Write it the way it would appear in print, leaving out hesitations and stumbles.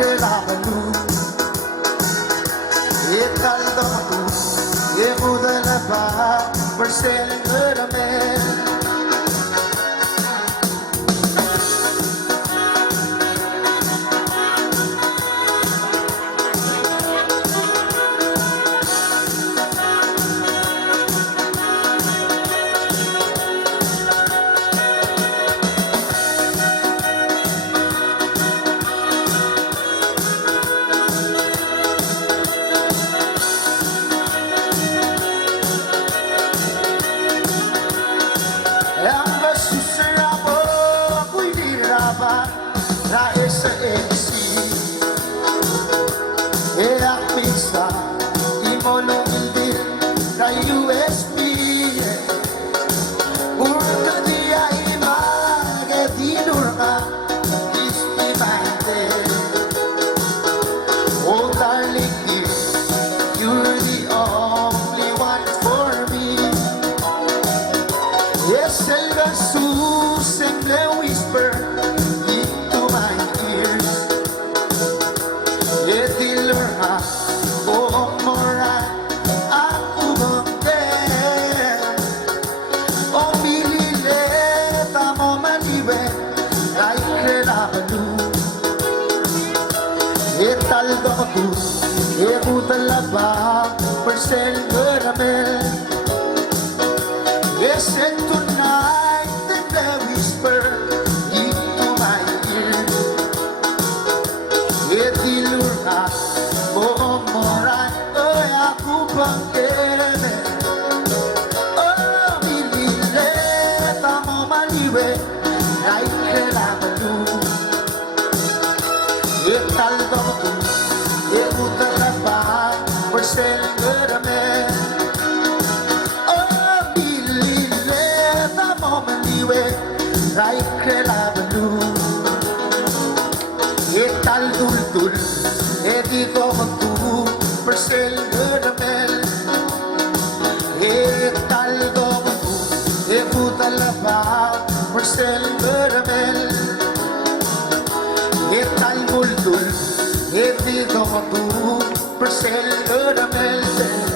que la balou et tal dans tout et vous de là-bas pour celle de la mer. La SNC e a pista i molumildir la USB urka dia image dinurma istimante oh darling dear you're the only one for me yes el sus en the whisper et tal dans tout et vous de là-bas pour celle de la mer et c'est tonight that the whisper into my ear et dilura oh moran oh aku bangkeme oh milileta mo maliwe like la balou et tal dans tout et vous de là-bas pour celle de la mer oh milileta mo maliwe like la balou et tal dul et di comme tout pour celle de la mer et tal dans tout et vous de là-bas pour celle de la mer et tal bulldul et di comme tout pour celle de la mer